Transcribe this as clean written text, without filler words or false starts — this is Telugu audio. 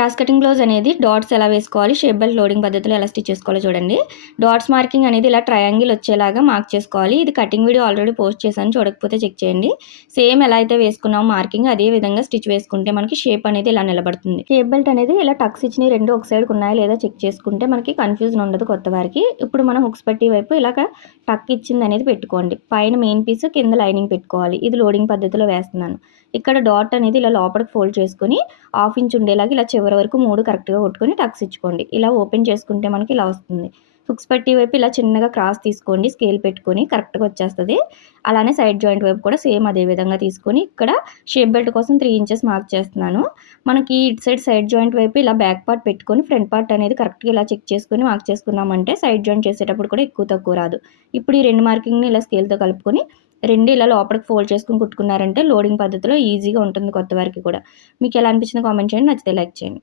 క్రాస్ కటింగ్ బ్లౌజ్ అనేది డాట్స్ ఎలా వేసుకోవాలి, షేప్ బెల్ట్ లోడింగ్ పద్ధతిలో ఎలా స్టిచ్ చేసుకోవాలో చూడండి. డాట్స్ మార్కింగ్ అనేది ఇలా ట్రయాంగిల్ వచ్చేలాగా మార్క్ చేసుకోవాలి. ఇది కటింగ్ వీడియో ఆల్రెడీ పోస్ట్ చేశాను, చూడకపోతే చెక్ చేయండి. సేమ్ ఎలా అయితే వేసుకున్నామో మార్కింగ్ అదే విధంగా స్టిచ్ వేసుకుంటే మనకి షేప్ అనేది ఇలా నిలబడుతుంది. షేప్ బెల్ట్ అనేది ఇలా టక్స్ ఇచ్చినవి రెండు ఒక సైడ్కి ఉన్నాయా లేదా చెక్ చేసుకుంటే మనకి కన్ఫ్యూజన్ ఉండదు కొత్త వారికి. ఇప్పుడు మనం హుక్స్ పట్టి వైపు ఇలాగ టక్ ఇచ్చింది అనేది పెట్టుకోండి. పైన మెయిన్ పీస్, కింద లైనింగ్ పెట్టుకోవాలి. ఇది లోడింగ్ పద్ధతిలో వేస్తున్నాను. ఇక్కడ డాట్ అనేది ఇలా లోపలికి ఫోల్డ్ చేసుకుని 1/2 ఇంచ్ ఉండేలాగా ఇలా చివరి వరకు 3 కరెక్ట్గా కొట్టుకొని టక్స్ ఇచ్చుకోండి. ఇలా ఓపెన్ చేసుకుంటే మనకి ఇలా వస్తుంది. హుక్స్ పట్టి వైపు ఇలా చిన్నగా క్రాస్ తీసుకోండి, స్కేల్ పెట్టుకొని కరెక్ట్గా వచ్చేస్తుంది. అలానే సైడ్ జాయింట్ వైపు కూడా సేమ్ అదే విధంగా తీసుకొని ఇక్కడ షేప్ బెల్ట్ కోసం 3 ఇంచెస్ మార్క్ చేస్తున్నాను. మనకి ఇటు సైడ్ జాయింట్ వైపు ఇలా బ్యాక్ పార్ట్ పెట్టుకొని ఫ్రంట్ పార్ట్ అనేది కరెక్ట్గా ఇలా చెక్ చేసుకొని మార్క్ చేసుకున్నామంటే సైడ్ జాయింట్ చేసేటప్పుడు కూడా ఎక్కువ తక్కువ రాదు. ఇప్పుడు ఈ రెండు మార్కింగ్ని ఇలా స్కేల్తో కలుపుకొని రెండు ఇలా లోపలికి ఫోల్డ్ చేసుకుని కుట్టుకున్నారంటే లోడింగ్ పద్ధతిలో ఈజీగా ఉంటుంది కొత్త వారికి కూడా. మీకు ఎలా అనిపించిందో కామెంట్ చేయండి, నచ్చితే లైక్ చేయండి.